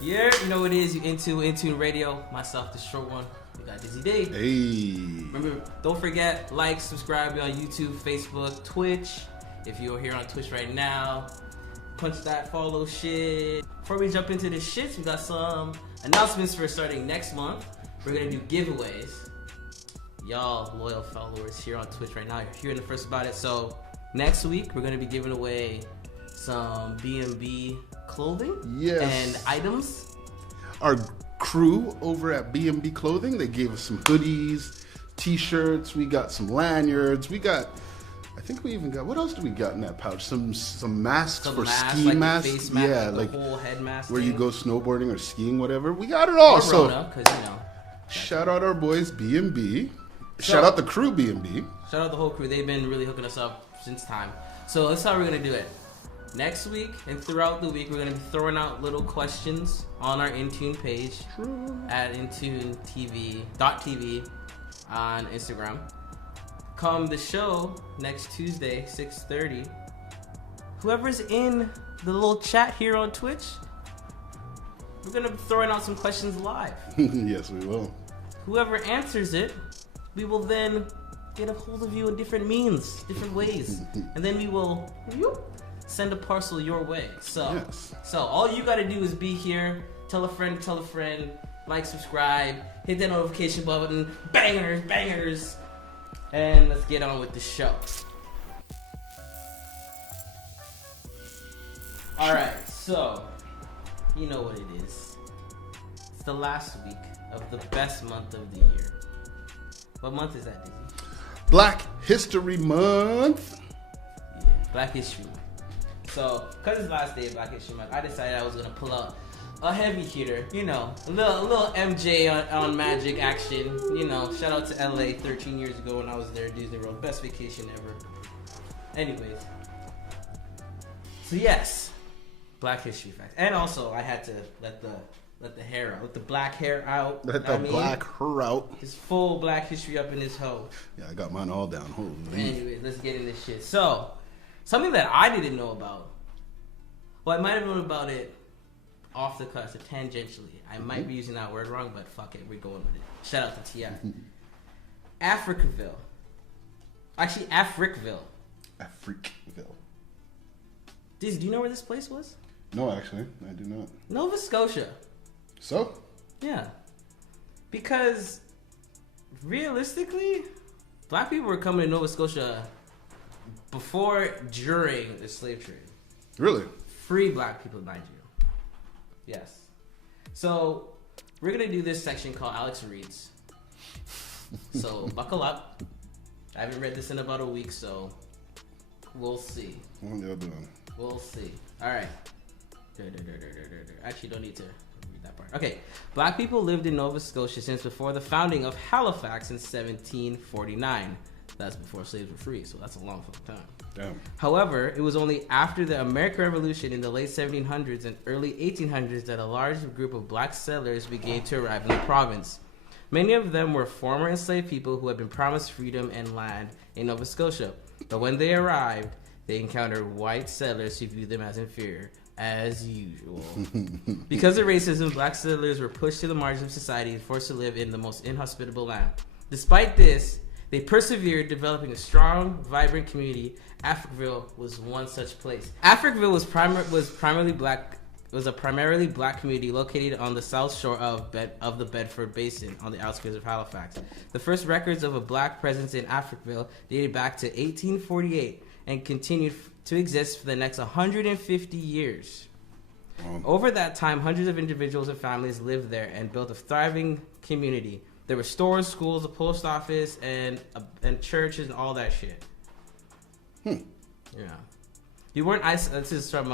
Yeah, you know what it is. You into inTUNE Radio. Myself, the short one. We got Dizzy Day. Hey. Remember, don't forget, like, subscribe on YouTube, Facebook, Twitch. If you're here on Twitch right now, punch that follow shit. Before we jump into the shits, we got some announcements for starting next month. We're gonna do giveaways. Y'all loyal followers here on Twitch right now, you're hearing the first about it. So next week, we're gonna be giving away some B&B clothing and items. Our crew over at B&B Clothing, they gave us some hoodies, t-shirts, we got some lanyards, I think we even got, what else do we got in that pouch? Some masks for ski like masks. Face mask, yeah, the like whole head mask where thing. you go snowboarding or skiing, whatever. We got it all. Corona, cause you know. Shout out our boys B&B. Shout out the crew B&B. Shout out the whole crew. They've been really hooking us up since time. So that's how we're gonna do it. Next week and throughout the week, we're gonna be throwing out little questions on our inTUNE page at inTuneTV.tv on Instagram. Come the show next Tuesday, 6:30. Whoever's in the little chat here on Twitch, we're gonna be throwing out some questions live. Yes, we will. Whoever answers it, we will then get a hold of you in different means, different ways, and then we will send a parcel your way. So all you gotta do is be here, tell a friend, like, subscribe, hit that notification button, bangers, and let's get on with the show. Alright, so, you know what it is. It's the last week of the best month of the year. What month is that, Dizzy? Black History Month. Yeah, Black History Month. So, because it's the last day of Black History Month, I decided I was going to pull out a heavy hitter, you know, a little MJ on Magic action, you know. Shout out to LA 13 years ago when I was there at Disney World. Best vacation ever. Anyways. So yes, Black History facts. And also, I had to let the hair out, let the black hair out. Let the black hair out. His full Black History up in his hoe. Yeah, I got mine all down. Holy. Anyways, let's get into this shit. So, something that I didn't know about. Well, I might have known about it off the cuff, so tangentially. I might be using that word wrong, but fuck it, we're going with it. Shout out to T.I. Africville. Actually, Africville. Africville. Diz, do you know where this place was? No, actually, I do not. Nova Scotia. So? Yeah. Because, realistically, black people were coming to Nova Scotia during the slave trade. Really? Free black people, mind you. Yes. So, we're going to do this section called Alex Reads. So, buckle up. I haven't read this in about a week, so we'll see. What are you doing? We'll see. All right. Actually, don't need to read that part. Okay. Black people lived in Nova Scotia since before the founding of Halifax in 1749. That's before slaves were free, so that's a long fucking time. Damn. However, it was only after the American Revolution in the late 1700s and early 1800s that a large group of black settlers began to arrive in the province. Many of them were former enslaved people who had been promised freedom and land in Nova Scotia. But when they arrived, they encountered white settlers who viewed them as inferior, as usual. Because of racism, black settlers were pushed to the margins of society and forced to live in the most inhospitable land. Despite this, they persevered, developing a strong, vibrant community. Africville was one such place. Africville was a primarily black community located on the south shore of the Bedford Basin on the outskirts of Halifax. The first records of a black presence in Africville dated back to 1848 and continued to exist for the next 150 years. Over that time, hundreds of individuals and families lived there and built a thriving community. There were stores, schools, a post office, and churches, and all that shit. Yeah. You weren't isolated. This is from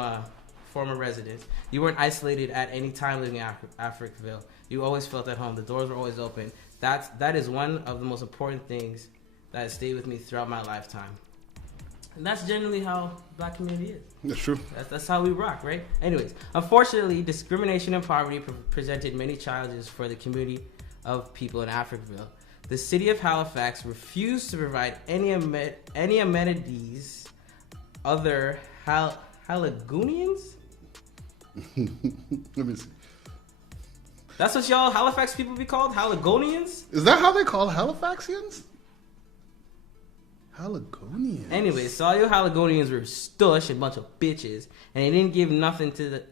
former residents. You weren't isolated at any time living in Africville. You always felt at home. The doors were always open. That is one of the most important things that has stayed with me throughout my lifetime. And that's generally how black community is. That's true. That's how we rock, right? Anyways, unfortunately, discrimination and poverty presented many challenges for the community of people in Africville. The city of Halifax refused to provide any amenities other Haligunians? Let me see. That's what y'all Halifax people be called? Haligonians? Is that how they call Halifaxians? Haligonians. Anyway, so all you Haligonians were stush, a bunch of bitches, and they didn't give nothing to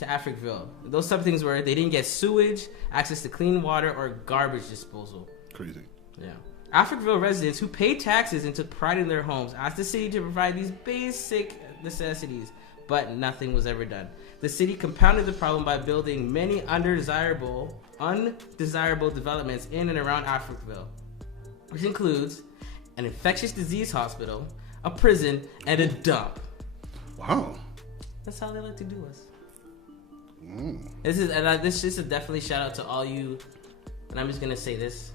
Africville. Those type of things were they didn't get sewage, access to clean water, or garbage disposal. Crazy. Yeah. Africville residents who paid taxes and took pride in their homes asked the city to provide these basic necessities, but nothing was ever done. The city compounded the problem by building many undesirable developments in and around Africville, which includes an infectious disease hospital, a prison, and a dump. Wow. That's how they like to do us. This is definitely shout out to all you, and I'm just gonna say this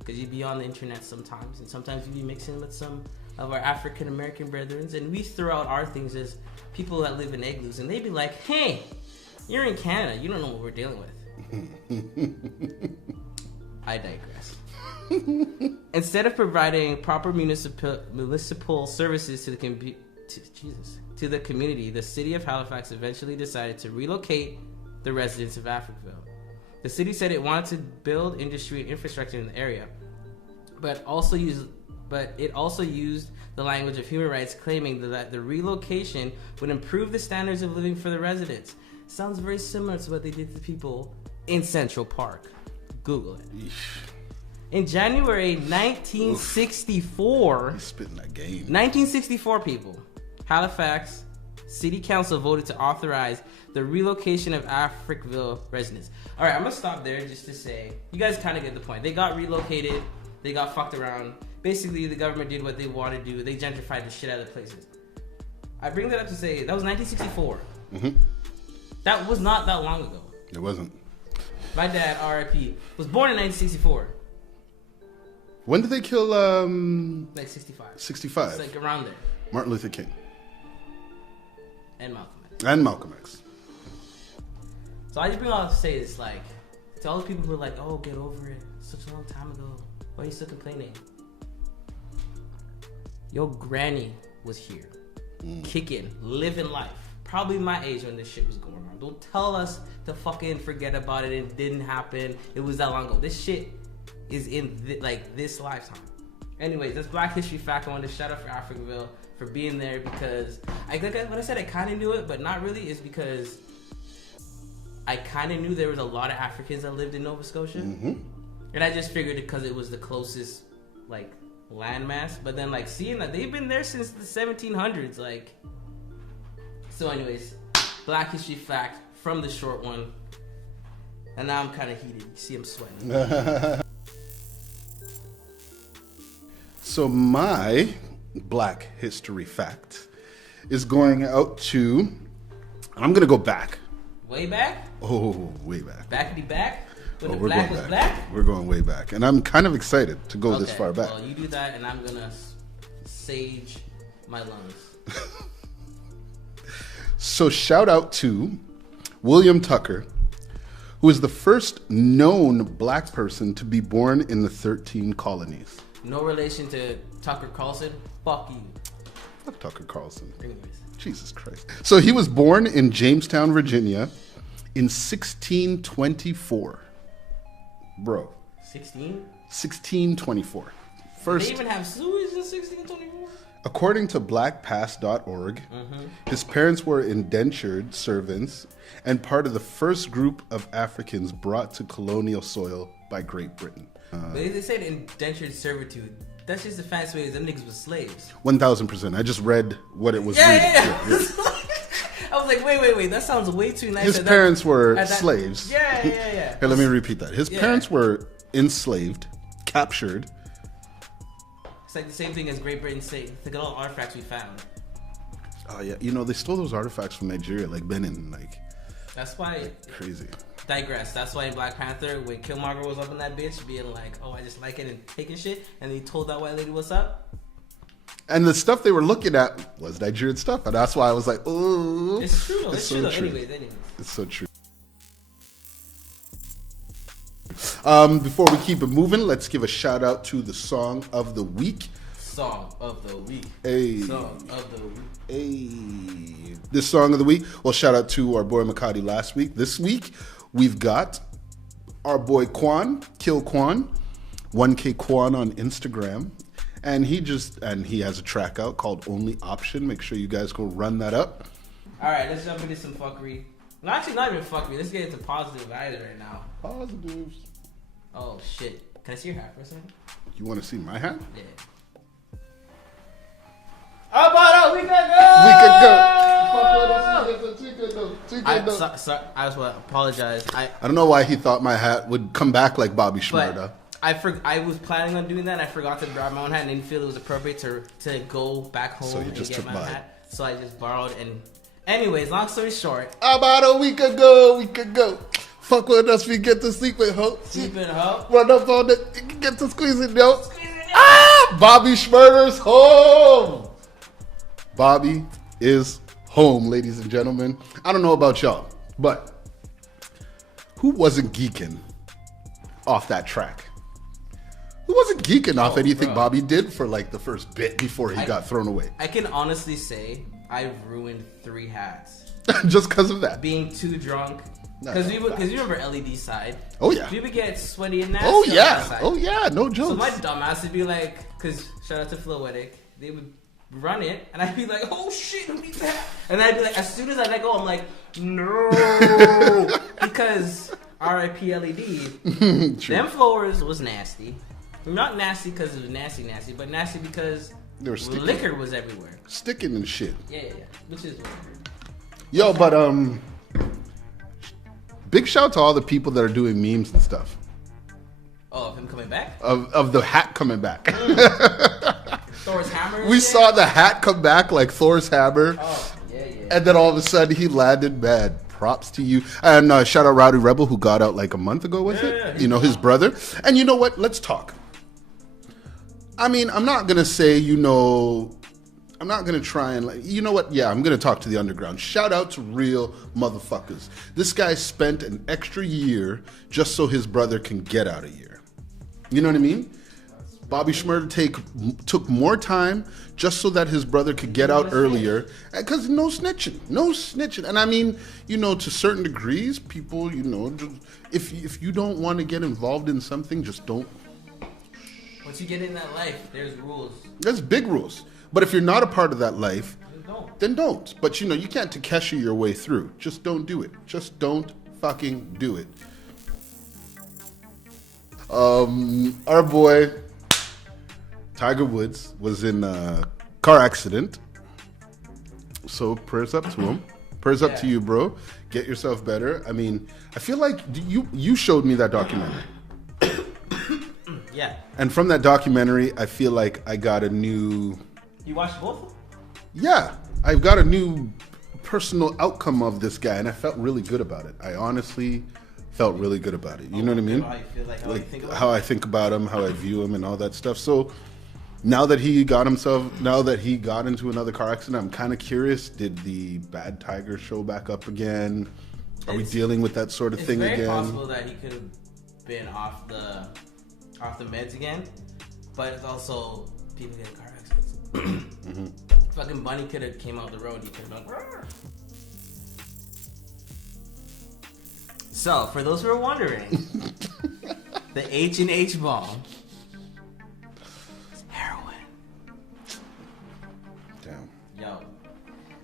because you be on the internet sometimes, and sometimes you be mixing with some of our African American brethren, and we throw out our things as people that live in igloos, and they be like, "Hey, you're in Canada, you don't know what we're dealing with." I digress. Instead of providing proper municipal services to the community, the city of Halifax eventually decided to relocate the residents of Africville. The city said it wanted to build industry and infrastructure in the area, but it also used the language of human rights, claiming that the relocation would improve the standards of living for the residents. Sounds very similar to what they did to people in Central Park. Google it. Yeesh. In January 1964, He's spitting that game. 1964 people, Halifax City Council voted to authorize the relocation of Africville residents. All right, I'm gonna stop there just to say you guys kind of get the point. They got relocated, they got fucked around. Basically, the government did what they wanted to do. They gentrified the shit out of the places. I bring that up to say that was 1964. That was not that long ago. It wasn't. My dad, R.I.P., was born in 1964. When did they kill? Like 65. 65. It's like around there. Martin Luther King. And Malcolm X. And Malcolm X. So I just bring all to say is like, to all the people who are like, oh, get over it. Such a long time ago. Why are you still complaining? Your granny was here. Kicking, living life. Probably my age when this shit was going on. Don't tell us to fucking forget about it. It didn't happen. It was that long ago. This shit is in this lifetime. Anyways, that's Black History Fact. I wanted to shout out for Africville for being there because when I said I kind of knew it, but not really, is because I kind of knew there was a lot of Africans that lived in Nova Scotia, and I just figured because it was the closest like landmass. But then like seeing that they've been there since the 1700s, like. So, anyways, Black History Fact from the short one, and now I'm kind of heated. You see, I'm sweating. So my Black History Fact is going out to. I'm gonna go back. Way back? Oh, way back. Backity back? When the we're black going was back. black? We're going way back, and I'm kind of excited to go this far back. Well, you do that, and I'm gonna sage my lungs. So shout out to William Tucker, who is the first known black person to be born in the 13 colonies. No relation to Tucker Carlson? Fuck you. Fuck Tucker Carlson. Anyways. Jesus Christ. So he was born in Jamestown, Virginia in 1624. Bro. 16? 1624. Did they even have sewage in 1624? According to blackpast.org, his parents were indentured servants and part of the first group of Africans brought to colonial soil by Great Britain. But they said indentured servitude. That's just the fancy way. Them niggas was slaves. 1,000%. I just read what it was. Yeah. I was like, wait. That sounds way too nice. His parents were slaves. Yeah. Here, let me repeat that. His parents were enslaved, captured. It's like the same thing as Great Britain saying. Look at all the artifacts we found. Oh yeah, they stole those artifacts from Nigeria, like Benin, like. That's why. Crazy. Digress. That's why in Black Panther, when Killmonger was up in that bitch, being like, "Oh, I just like it," and taking shit, and he told that white lady what's up. And the stuff they were looking at was Nigerian stuff, and that's why I was like, "Oh." It's true though. It's so true though. true. Anyways. It's so true. Before we keep it moving, let's give a shout out to the song of the week. Song of the week. Hey. Song of the week. Hey. This song of the week, well, shout out to our boy Makati last week. This week, we've got our boy Quan, Kill Quan, 1K Quan on Instagram. And he has a track out called Only Option. Make sure you guys go run that up. All right, let's jump into some fuckery. No, actually, not even fuckery. Let's get into positive vibes right now. Positives. Oh, shit. Can I see your hat for a second? You want to see my hat? Yeah. How about we can go? I just want to apologize. I don't know why he thought my hat would come back like Bobby Shmurda. I was planning on doing that. And I forgot to grab my own hat and didn't feel it was appropriate to go back home and get my hat. So I just borrowed. And anyways, long story short, about a week ago. Fuck with us, we get to sleep with hope. Run up on it, get to squeezing, yo. Bobby Shmurda's home. Bobby is home, ladies and gentlemen. I don't know about y'all, but who wasn't geeking off that track? Who wasn't geeking off anything Bobby did for like the first bit before he got thrown away? I can honestly say I've ruined 3 hats. Just because of that. Being too drunk. Because you remember LED side. Oh, yeah. We would get sweaty and nasty. Oh, yeah. Oh, yeah. No jokes. So my dumbass would be like, because shout out to Floetic, they would run it, and I'd be like, oh shit, who needs that? And I'd be like, as soon as I let go, I'm like, no. Because RIP LED, them floors was nasty. Not nasty because it was nasty, but nasty because liquor was everywhere. Sticking and shit. Yeah. Which is weird. Yo, but big shout to all the people that are doing memes and stuff. Oh, of him coming back? Of the hat coming back. Thor's hammer? We saw the hat come back like Thor's hammer. Oh, yeah. And then all of a sudden he landed bad. Props to you. And shout out Rowdy Rebel who got out like a month ago with it. Yeah, you know, his brother. And you know what? Let's talk. I mean, I'm not going to say, I'm not going to try and, you know what? Yeah, I'm going to talk to the underground. Shout out to real motherfuckers. This guy spent an extra year just so his brother can get out a year. You know what I mean? Bobby Shmurda took more time just so that his brother could get out earlier. Because no snitching. And I mean, to certain degrees, people, if you don't want to get involved in something, just don't. Once you get in that life, there's rules. There's big rules. But if you're not a part of that life, then don't. But you can't Takeshi your way through. Just don't do it. Just don't fucking do it. Our boy Tiger Woods was in a car accident. So prayers up to him. Prayers up to you, bro. Get yourself better. I mean, I feel like you showed me that documentary. Yeah. And from that documentary, I feel like I got a new... You watched both of them? Yeah. I've got a new personal outcome of this guy, and I felt really good about it. I honestly felt really good about it. You know what I mean? How you feel like how I think about him, how I view him, and all that stuff. So now that he got into another car accident, I'm kind of curious. Did the Bad Tiger show back up again? Are we dealing with that sort of thing again? It's very possible that he could have been off the meds again, but it's also people get car accidents. Mm-hmm. Fucking Bunny could have came out the road. He could have been. Rrr. So, for those who are wondering, the H&H bomb, heroin. Damn. Yo,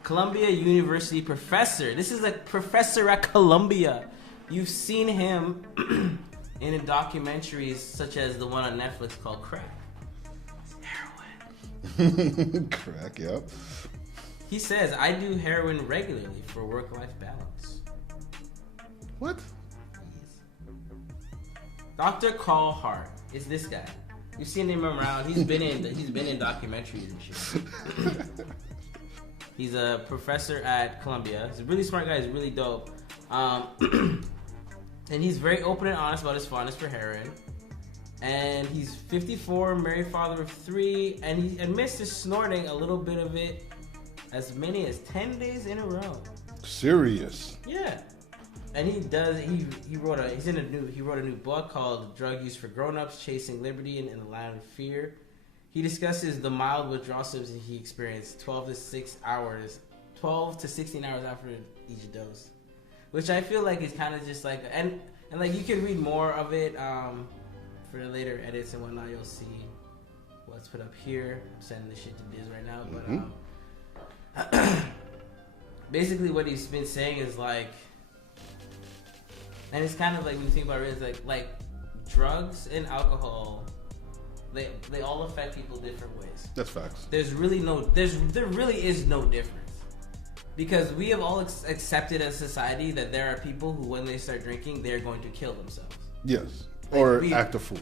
Columbia University professor. This is a professor at Columbia. You've seen him in documentaries such as the one on Netflix called Crack. Heroin. Crack, yep. He says, I do heroin regularly for work-life balance. What? Dr. Carl Hart is this guy. You've seen him around. He's been in documentaries and shit. He's a professor at Columbia. He's a really smart guy. He's really dope. And he's very open and honest about his fondness for heroin. And he's 54, married, father of 3, and he admits to snorting a little bit of it as many as 10 days in a row. Serious? Yeah. And he wrote a new book called Drug Use for Grown-Ups, Chasing Liberty in the Land of Fear. He discusses the mild withdrawal symptoms he experienced, 12 to 16 12 to 16 hours after each dose, which I feel like is kind of just like and like you can read more of it for the later edits and whatnot. You'll see what's put up here. I'm sending this shit to Diz right now, but basically what he's been saying is like, and it's kind of like when you think about it, it's like drugs and alcohol. They all affect people different ways. That's facts. There really is no difference. Because we have all accepted as society that there are people who, when they start drinking, they're going to kill themselves. Yes. Like or act a fool.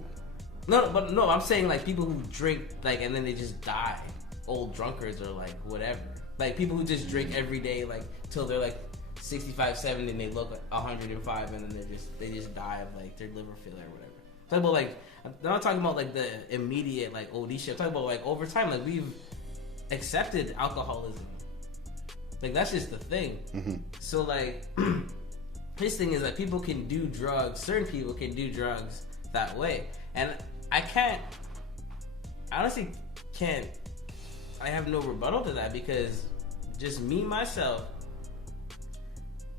No, I'm saying like people who drink like and then they just die. Old drunkards or like whatever. Like people who just drink every day like till they're like 65, 70 and they look like 105 and then they just die of like their liver failure or whatever. I'm talking about like, I'm not talking about like the immediate like OD shit. I'm talking about like over time, like we've accepted alcoholism. Like that's just the thing. Mm-hmm. So like his thing is that people can do drugs. Certain people can do drugs that way, and I honestly can't. I have no rebuttal to that because just me myself,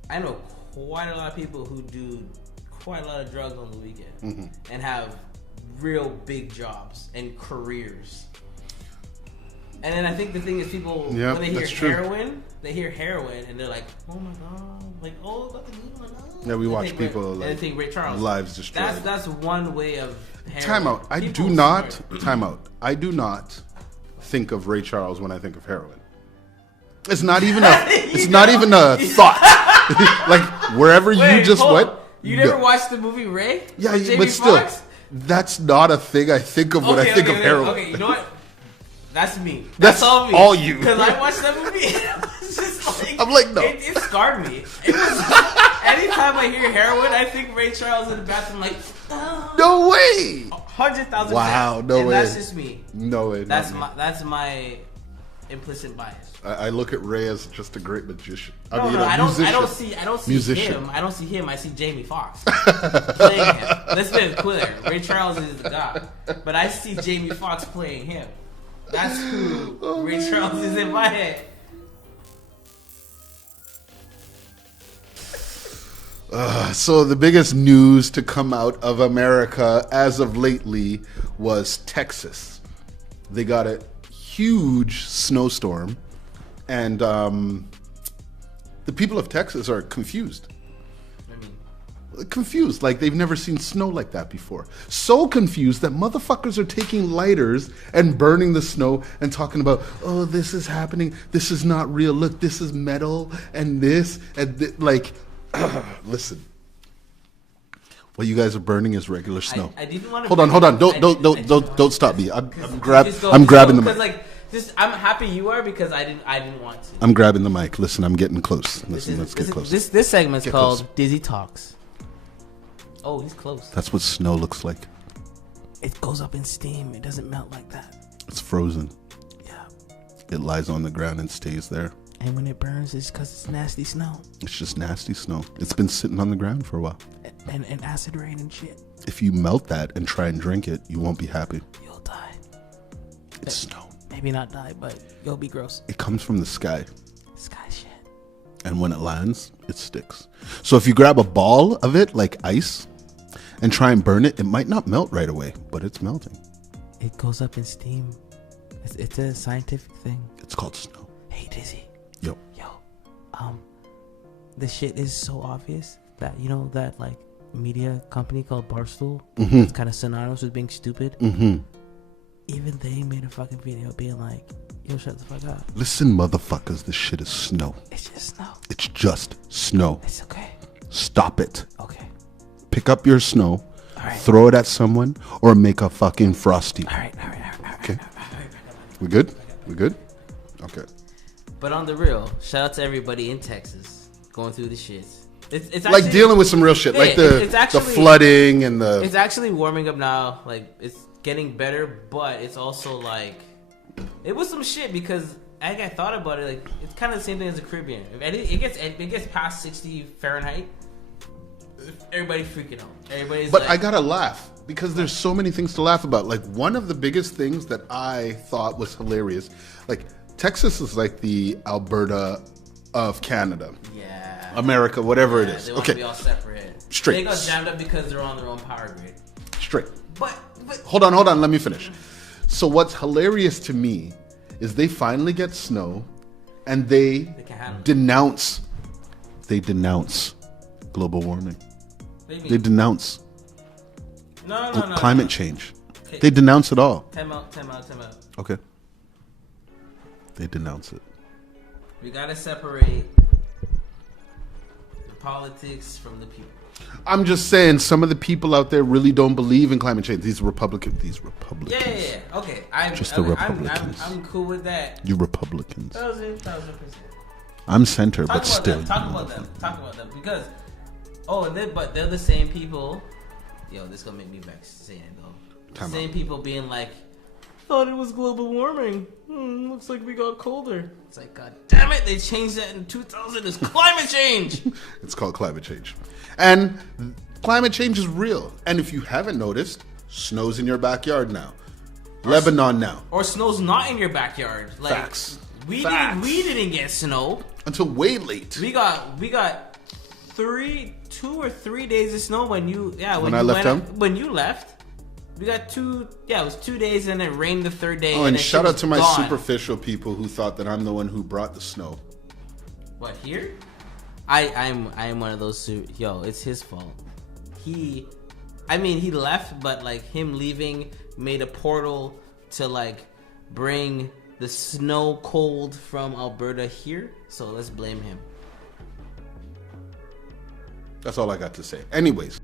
I know quite a lot of people who do quite a lot of drugs on the weekend and have real big jobs and careers. And then I think the thing is people, when they hear heroin, and they're like, oh my god, like, oh, got the new one. Oh. Yeah, we watch people like, and they think Ray Charles. Lives destroyed. That's one way of heroin. Time out. I do not think of Ray Charles when I think of heroin. It's not even a thought. Like wherever you just went. You never watched the movie Ray? Yeah, but still, that's not a thing I think of when I think of heroin. Okay, you know what? That's me. That's all me. All you. Because I watched that movie. It's just like, I'm like, no. It scarred me. It was anytime I hear heroin, I think Ray Charles in the bathroom like, oh. No way. 100,000%. Wow, no way. That's just me. No way. That's my implicit bias. I look at Ray as just a great magician. I don't see musician. him. I don't see him. I see Jamie Foxx playing him. Let's be clear. Ray Charles is the god, but I see Jamie Foxx playing him. That's who Ray Charles is in my head. So the biggest news to come out of America as of lately was Texas. They got a huge snowstorm, and the people of Texas are confused. Confused, like they've never seen snow like that before. So confused that motherfuckers are taking lighters and burning the snow and talking about, oh, this is happening. This is not real. Look, this is metal and this and like, listen. What you guys are burning is regular snow. I didn't want to. Hold on. Don't stop me. I'm grabbing the mic. Like, I'm happy you are because I didn't want to. I'm grabbing the mic. Listen, I'm getting close. Listen, let's get close. This segment's called Dizzy Talks. Oh, he's close. That's what snow looks like. It goes up in steam. It doesn't melt like that. It's frozen. Yeah. It lies on the ground and stays there. And when it burns, it's because it's nasty snow. It's just nasty snow. It's been sitting on the ground for a while. And acid rain and shit. If you melt that and try and drink it, you won't be happy. You'll die. It's snow. Maybe not die, but you'll be gross. It comes from the sky. Sky shit. And when it lands, it sticks. So if you grab a ball of it, like ice, and try and burn it, it might not melt right away, but it's melting. It goes up in steam. It's a scientific thing. It's called snow. Hey, Dizzy. Yo. The shit is so obvious that, you know, that like media company called Barstool, it's kind of synonymous with being stupid. Mm-hmm. Even they made a fucking video being like, yo, shut the fuck up. Listen, motherfuckers, this shit is snow. It's just snow. It's just snow. It's okay. Stop it. Okay. Pick up your snow, right. Throw it at someone, or make a fucking frosty. All right. Okay. We good? We good? Okay. But on the real, shout out to everybody in Texas going through the shits. It's like dealing with some real shit, like the flooding and the. It's actually warming up now. Like it's getting better, but it's also like it was some shit because I thought about it. Like it's kind of the same thing as the Caribbean. If it gets past 60 Fahrenheit, everybody's freaking out. Everybody's. But I gotta laugh because there's so many things to laugh about. Like one of the biggest things that I thought was hilarious, like Texas is like the Alberta of Canada. Yeah. America, whatever it is. They want Okay. to be all separate. Straight. They got jammed up because they're on their own power grid. Straight. But Hold on. Let me finish. So what's hilarious to me is they finally get snow and they can't handle it. denounce. They denounce global warming. What do you mean? They denounce no, climate change. They denounce it all. Time out. Okay. They denounce it. We gotta separate the politics from the people. I'm just saying, some of the people out there really don't believe in climate change. These Republicans. Yeah. Okay, I'm cool with that. You Republicans. 1000%. I'm center, but still. Talk about them because but they're the same people. Yo, this gonna make me vexed saying it though. Same people being like, thought it was global warming. Looks like we got colder. It's like, god damn it, they changed that in 2000. It's climate change. It's called climate change. And climate change is real. And if you haven't noticed, snow's in your backyard now. Lebanon now. Or snow's not in your backyard. Like, Facts. We didn't get snow Until way late. We got 2 or 3 days of snow when you when you left. We got 2 it was 2 days and it rained the third day. Oh, and shout out to my superficial people who thought that I'm the one who brought the snow. What, here? I'm one of those it's his fault. He left, but like him leaving made a portal to like bring the snow cold from Alberta here. So let's blame him. That's all I got to say. Anyways.